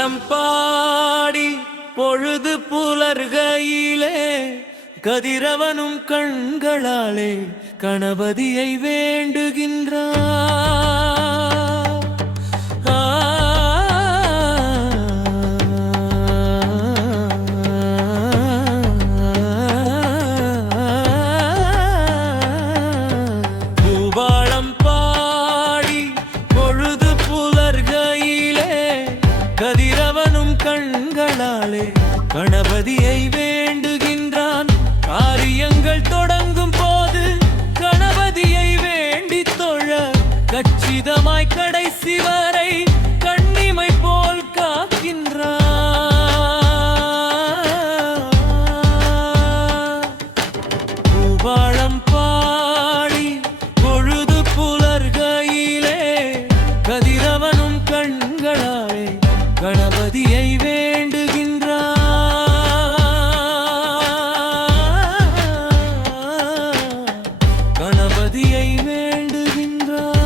பூபாலம் பாடி பொழுது புலர்கையிலே கதிரவனும் கண்களாலே கணபதியை வேண்டுகின்றார். பூபாலம் பாடி பொழுது புலர்கையிலே கதிரவனும் கண்களாலே கணபதியை வேண்டுகின்றான். காரியங்கள் தொடங்கும் போது கணபதியை வேண்டி தொழ கச்சிதமாய் கடைசி வரை கண்ணிமை போல் காக்கின்றான். பூபாலம் பாடி பொழுது புலர்கையிலே கதிரவனும் கண்களாலே கணபதியை வேண்டுகின்றார். கணபதியை வேண்டுகின்றார்.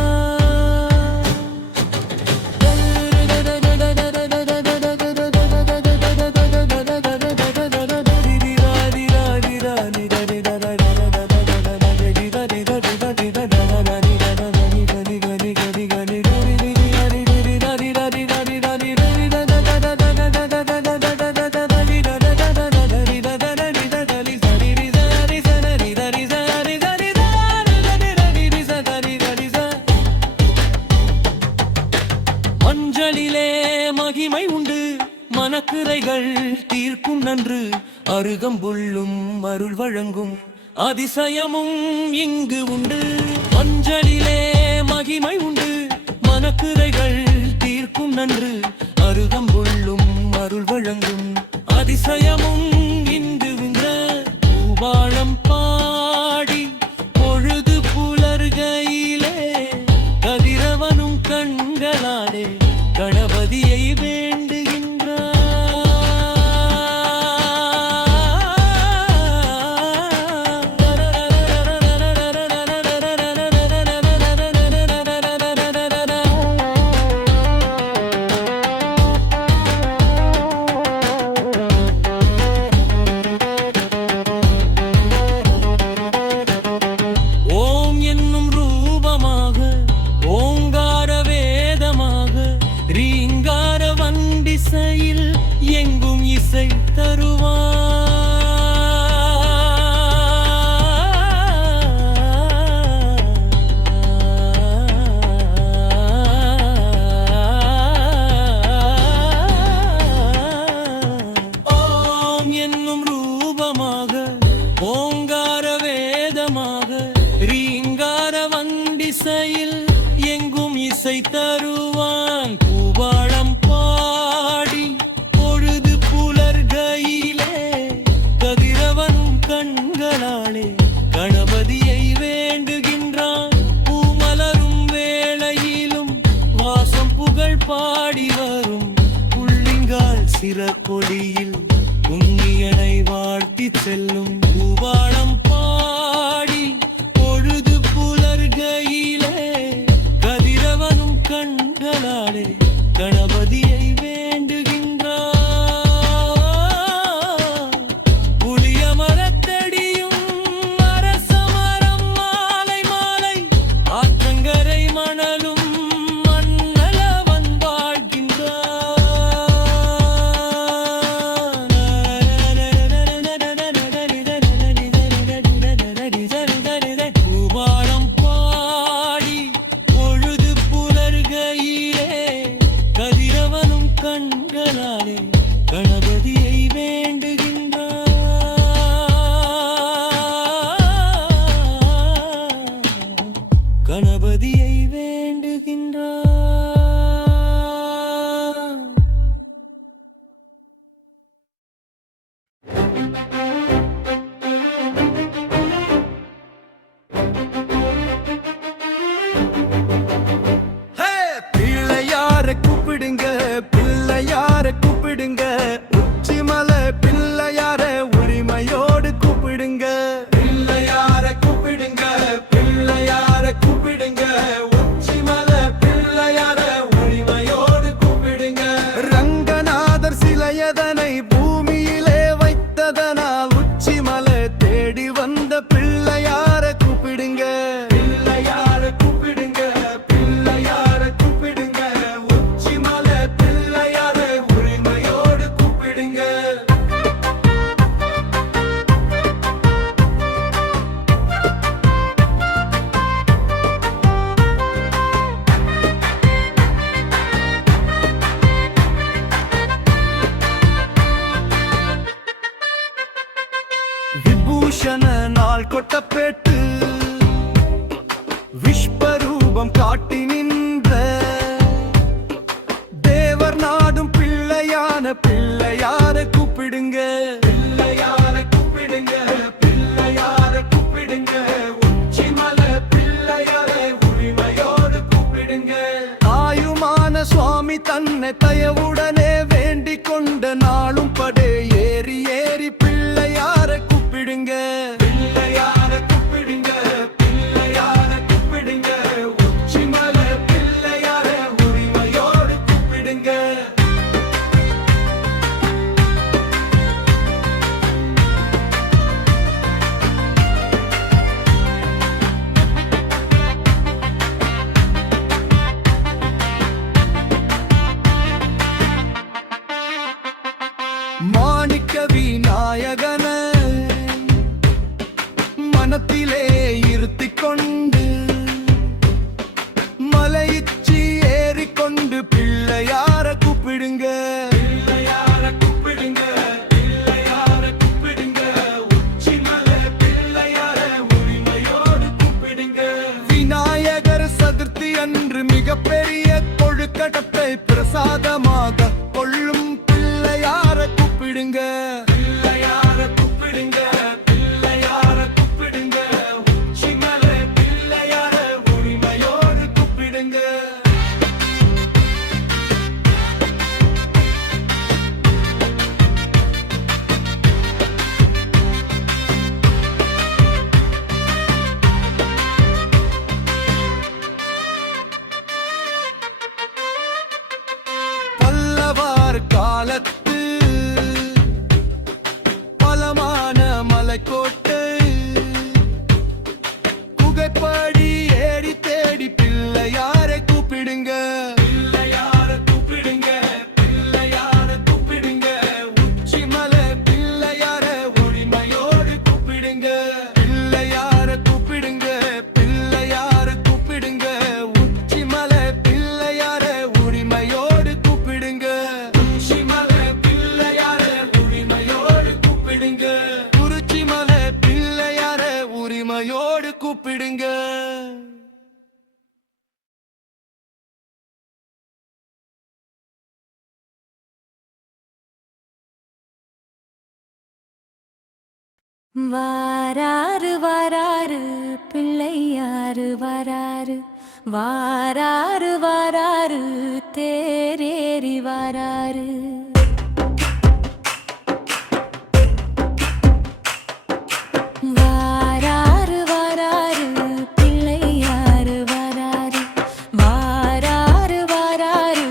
மஞ்சளிலே மகிமை உண்டு, மனக்குறைகள் தீர்க்கும் நன்று, அருகம்புல்லும் அருள் வழங்கும் அதிசயமும் இங்கு உண்டு. மஞ்சளிலே மகிமை உண்டு, மனக்குறைகள் தீர்க்கும் நன்று, அருகம்புல்லும் அருள் வழங்கும் அதிசயமும் இங்கு உண்டு. பூபாலம் பாடி பொழுது புலர்கையிலே கதிரவனும் கண்களாலே கணபதியை வேண்டுகின்றார். ஓம் என்னும் ரூபமாக ஓங்கார வேதமாக ரீங்கார வண்டிசையில் எங்கும் இசை தருவார். ஓம் என்னும் ரூபமாக ஓங்கார வேதமாக ரீங்கார வண்டிசையில் எங்கும் இசை தருவான். பூபாலம் பாடி பொழுது புலர்கையிலே கதிரவனும் கண்களாலே கணபதியை வேண்டுகின்றான். பூமலரும் வேளையிலும் வாசம் புகழ் பாடி வரும் புள்ளிங்கால் சிறப்பொழியில் புண்ணியனை வாழ்த்தி செல்லும். பூபாலம் பாடி பொழுது புலர்கையிலே கதிரவனும் கண்களாலே கணபதியை வேண்டுகின்றார். புளிய மரத்தடியும் அரச மரம் மாலை மாலை ஆற்றங்கரை மணலும் மண்ணளவன் வாழ்கின்றார். விபூஷண நாள் கொட்டப்பேட்டு விஸ்வரூபம் காட்டி நின்ற தேவர் நாடும் பிள்ளையான பிள்ளையார கூப்பிடுங்க, பிள்ளையார கூப்பிடுங்க, பிள்ளையார கூப்பிடுங்க, உச்சிமல பிள்ளையார உரிமையோடு கூப்பிடுங்க. ஆயுமான சுவாமி தன்னை தயவுடனே வேண்டிக் கொண்ட நாளும் படே ஏறி ஏறி பிள்ளையார கூப்பிடுங்க, பிள்ளையார கூப்பிடுங்க, பிள்ளையார கூப்பிடுங்க, உச்சிமல பிள்ளையார உரிமையோடு கூப்பிடுங்க. மாணிக்க விநாயகன மனத்திலே இருத்திக் கொண்டு மலையிச்சி ஏறிக்கொண்டு பிள்ளையார கூப்பிடுங்க, பிள்ளையார கூப்பிடுங்க, பிள்ளையார கூப்பிடுங்க, உச்சிமல பிள்ளையார உரிமையோடு கூப்பிடுங்க. விநாயகர் சதுர்த்தி அன்று மிகப்பெரிய கொழுக்கட்டத்தை பிரசாதமாக கொள்ளும் பிள்ளையார கூப்பிடுங்க, பிள்ளையார கூப்பிடுங்க, பிள்ளையார கூப்பிடுங்க, உச்சிமல பிள்ளையார உரிமையோடு கூப்பிடுங்க. பல்லவர் காலத்து பலமான மலைக்கோட்டை குகைப்படி ஏறி தேடி பிள்ளையாரை கூப்பிடுங்க, பிள்ளையார கூப்பிடுங்க, பிள்ளையார கூப்பிடுங்க, உச்சிமல பிள்ளையார உரிமையோடு கூப்பிடுங்க, பிள்ளையார கூப்பிடுங்க, பிள்ளையார கூப்பிடுங்க, உச்சிமல பிள்ளையார உரிமையோடு கூப்பிடுங்க, உச்சிமல பிள்ளையார உரிமையோடு கூப்பிடுங்க, குறிச்சிமல பிள்ளையார உரிமையோடு கூப்பிடுங்க. வாராரு வாராரு பிள்ளையாரு வாராரு, வாராரு வாராரு தேரேறி வாராரு. வாராரு வாராரு பிள்ளையாரு வாராரு, வாராரு வாராரு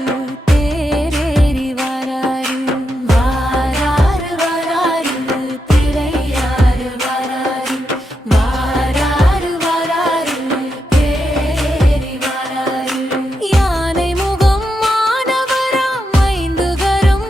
தேரேறி வாராரு. வாராரு வாராரு பிள்ளையாரு வாராரு, வாராரு வாராரு தேரேறி வாராரு. யானை முகம் மானவராம் ஐந்து கரம்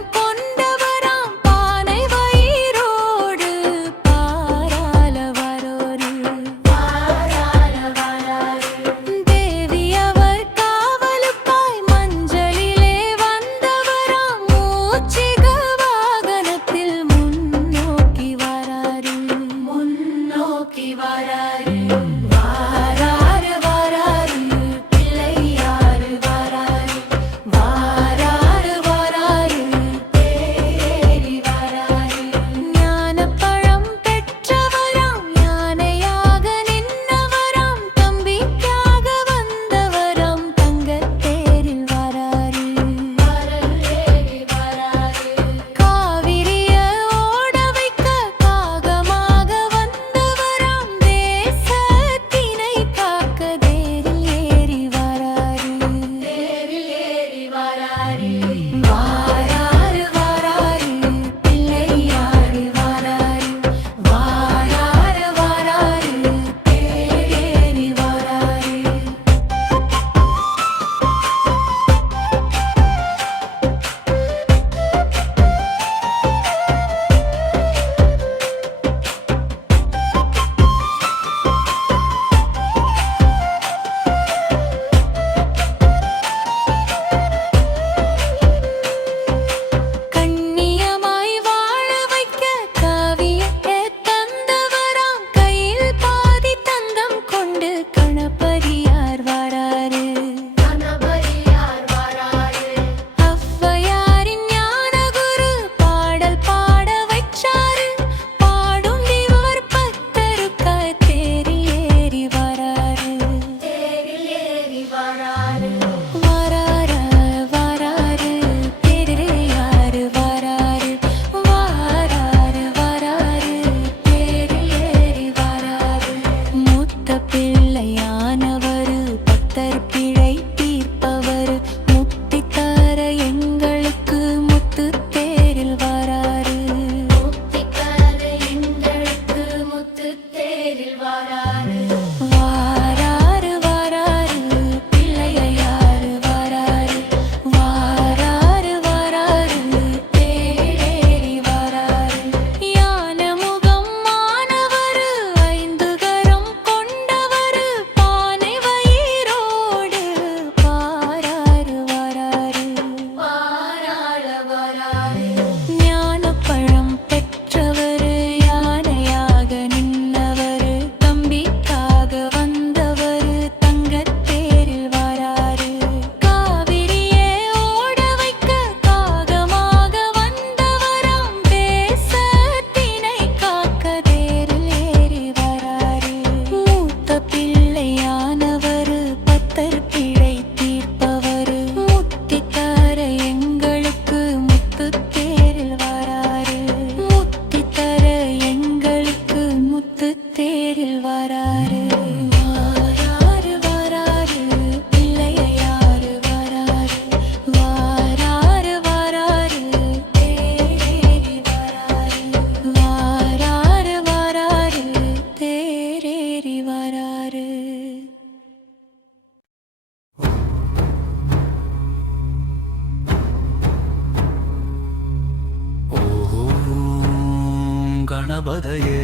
கணபதையே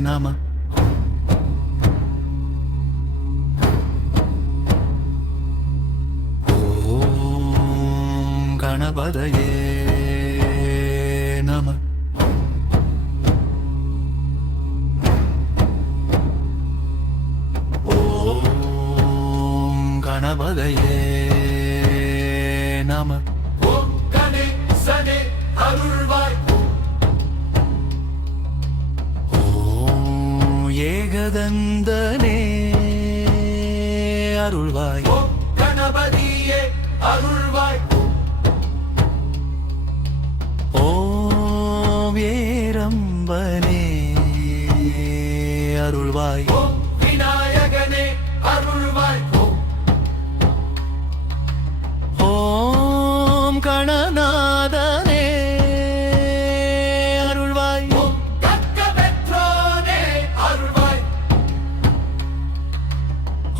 நம. ஓம் கணபதையே நம. ஓம் கணபதையே நம. ஓம் கணேசனே அருள்வாய். ஓம் ஏகதந்தனே அருள்வாய். ஓம் கணபதியே அருள்வாய். ஓம் ஏரம்பனே அருள்வாய். ஓம் விநாயகனே அருள்வாய். ஓம் கணநாதனே அருள்வாய். ஓம் கக்கபெத்ரோனே அருள்வாய்.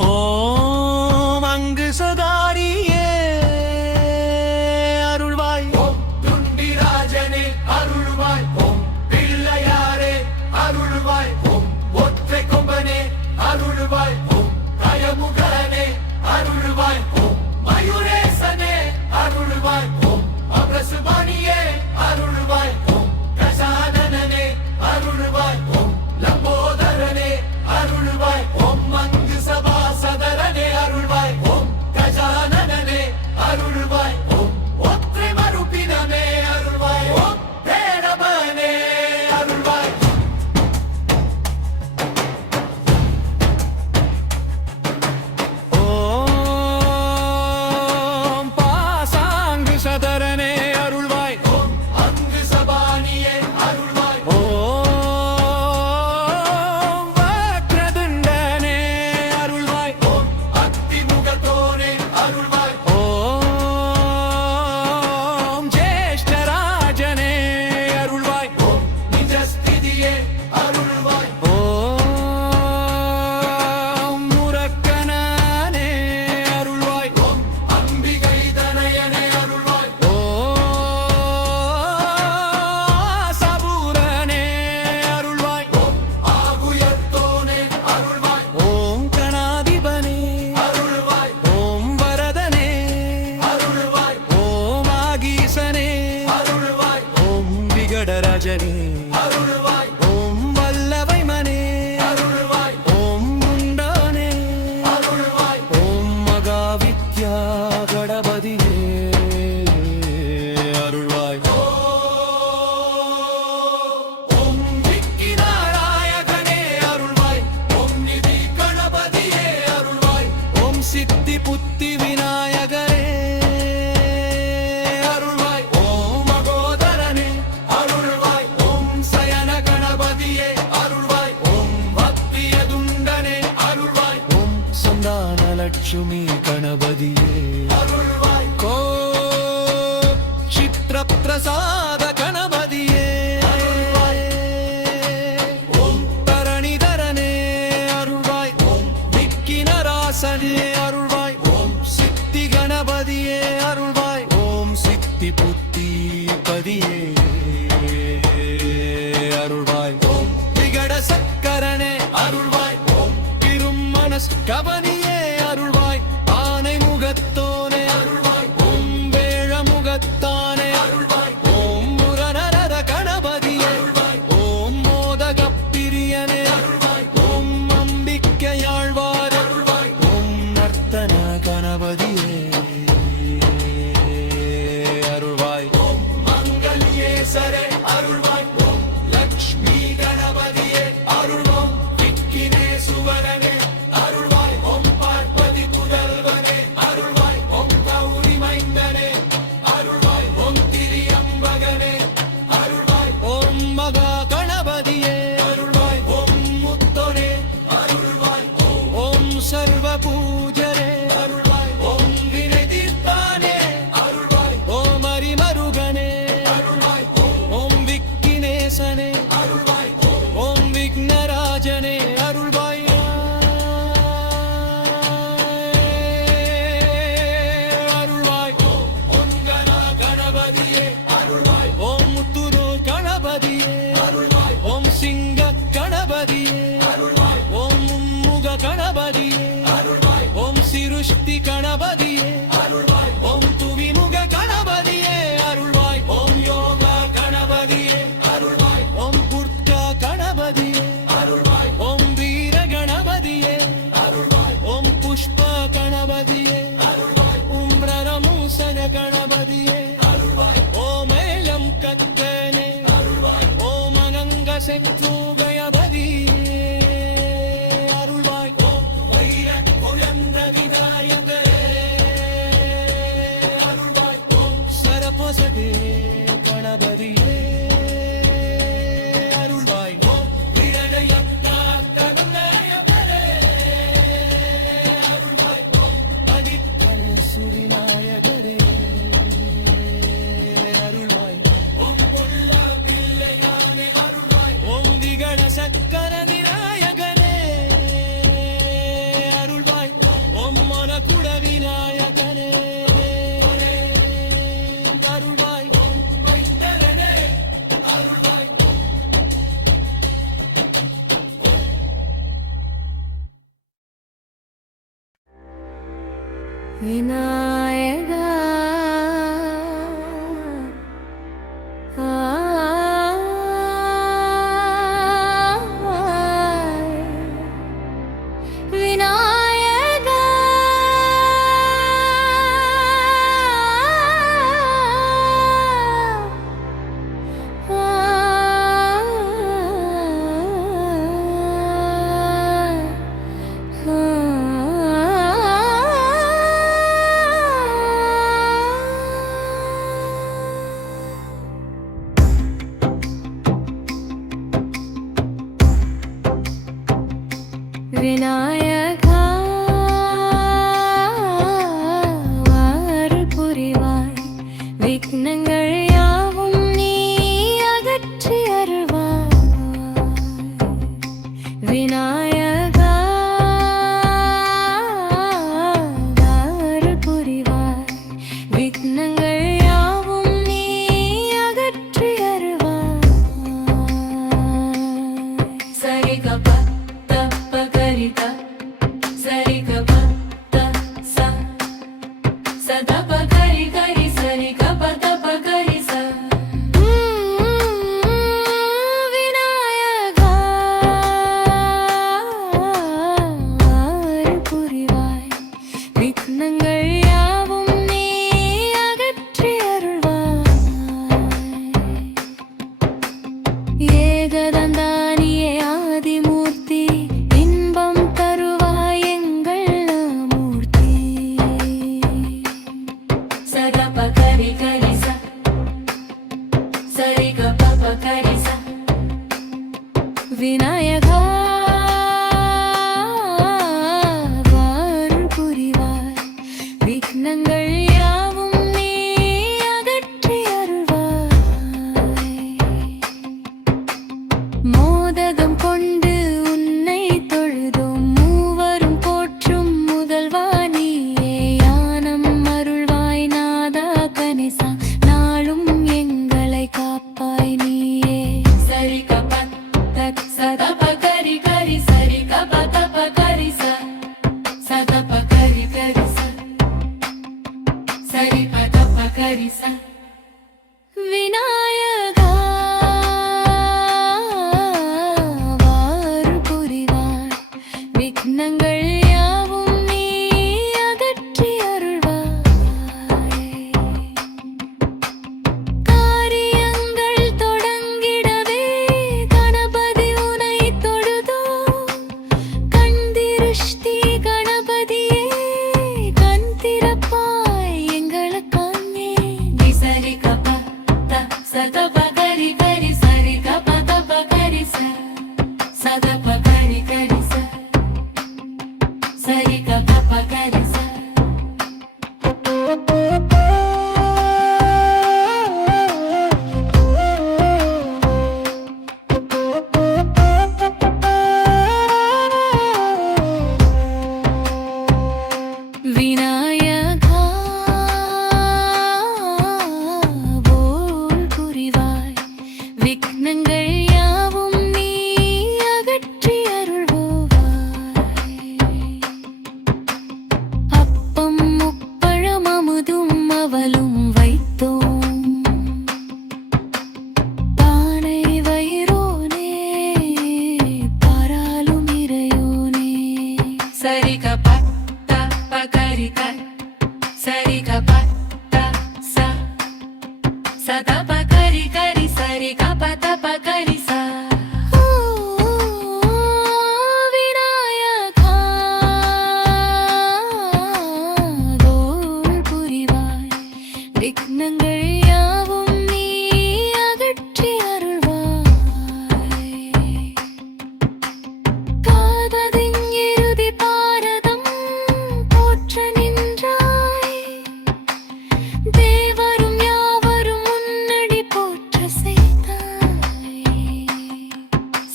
ஓம் அங்கு சதாரியே அருள்வாய். ஓம் துண்டிராஜனே அருள்வாய். ஓம் பிள்ளையாரே அருள்வாய். ஓம் ஒற்றை கொம்பனே அருள்வாய். ஓம் கயமுகனே அருள்வாய். ஓம் மயூரேசனே அருள்வாய். ஓம் அப்ரசுபாணியே அருள்வாய். ஓம் கசானனே அருள்வாய். ஓம் லம்போதரனே அருள்வாய். ஓம் மங்கு சபாசதரனே அருள்வாய். ஓம் கஜானனே அருள்வாய். ஓம் ஒற்றை மறுப்பினமே அருள்வாய். ஓம் பேரபனே அருள்வாய். ஓம் பாசாங்கு சதரனே அருள்வாய். ஓம் அங்கு சபானியே அருள்வாய். ஓம் வக்ரதுண்டனே அருள்வாய். ஓம் அத்திமுகத்தோனே அருள்வாய். ஓம் ஜேஷ்டராஜனே அருள்வாய். ஓம் நிஜஸ்திதியே அருள்வாய். ஓம் முரக்கனே அருள்வாய். ஓம் அம்பிகை தனயனே அருள்வாய். ஓம் சபூரனே அருள்வாய். ஓம் ஆகுயத்தோனே அருள்வாய். ஓம் கணாதிபனே அருள்வாய். ஓம் வரதனே அருள்வாய். ஓம் ஆகீசனே அருள்வாய். ஓம் விகடராஜனே அருள்வாய். ஓம் வல்லவை மனே அருள்வாய். ஓம் முண்டானே அருள்வாய். ஓம் மகாவித்யா கணபதியே அருள்வாய். ஓம் விக்கிநாராயகனே அருள்வாய். ஓம் நிதி கணபதியே அருள்வாய். ஓம் சித்தி புத்தி விநாயகரே அருள்வாய். ஓம் மகோதரனே அருள்வாய். ஓம் சயன சிருஷ்டி கணபதியே அருள்வாய் ஓம் துவிமுக கணபதியே அருள்வாய் ஓம் யோகா கணபதியே அருள்வாய் ஓம் புர்கா கணபதியே அருள்வாய் ஓம் வீர கணபதியே அருள்வாய் ஓம் புஷ்ப கணபதியே அருள்வாய் ஓம் பிரமூசன கணபதியே அருள்வாய் ஓம் ஏலம் கத்தனே அருள்வாய் ஓம் அனங்க சத்ருகயபதியே அருள்வாய் ஓம் வைர ஒயந்த விநாயகரே அருள்வாய் ஓம் சரபசதே கணபதியே அருள்வாய் ஓம் விரலயந்தா கருணாயபரே அருள்வாய் ஓம் அதிக்கர சுரிநாயகரே அருள்வாய் ஓம் பொல்லா பிள்ளையானே அருள்வாய் ஓம் விகட சக்கர விநாயகரே அருள்வாய் ஓம் மனகுட விநாயகரே அருள்வாய் ஓம் வைத்தரனே அருள்வாய் விநாயகா விநாயகா விநாயகா வாருள் புரிவாய் விக்னங்கள் யாவும் நீ அகற்றி அருள்வாய் விநாயகா வாருள் புரிவாய் விக்னங்கள் யாவும் நீ அகற்றி அருள்வாய் சரிகப சரிக சரிகப ச சதப கரி கரி சரிகப தப கரி ச விநாயகா அருள் புரிவாய் விக்னங்கள் யாவும் நீ அகற்றி அருள்வாய் ஏகதந்தானியே ஆதிமூர்த்தி இன்பம் தருவாய் எங்கள் மூர்த்தி சதப கரி கரி ச சரிகப கரி ச விநாயகா வாருள் புரிவாய் விக்னங்கள் யாவும் நீ அகற்றி அருள்வாய் மோதகம் கொண்டு உன்னை தொழுதும் மூவரும் போற்றும் முதல்வா நீயே யானம் அருள்வாய் நாதா கணேசா நாளும் எங்களை காப்பாய் நீயே சரிகப தத் சதப கரி கரி சரிகப தப கரி ச சதப கரி கரி ச சரிப தப கரி ச விநாயகா வாருள்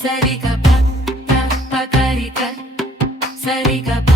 சரிக ப கரிக சரிக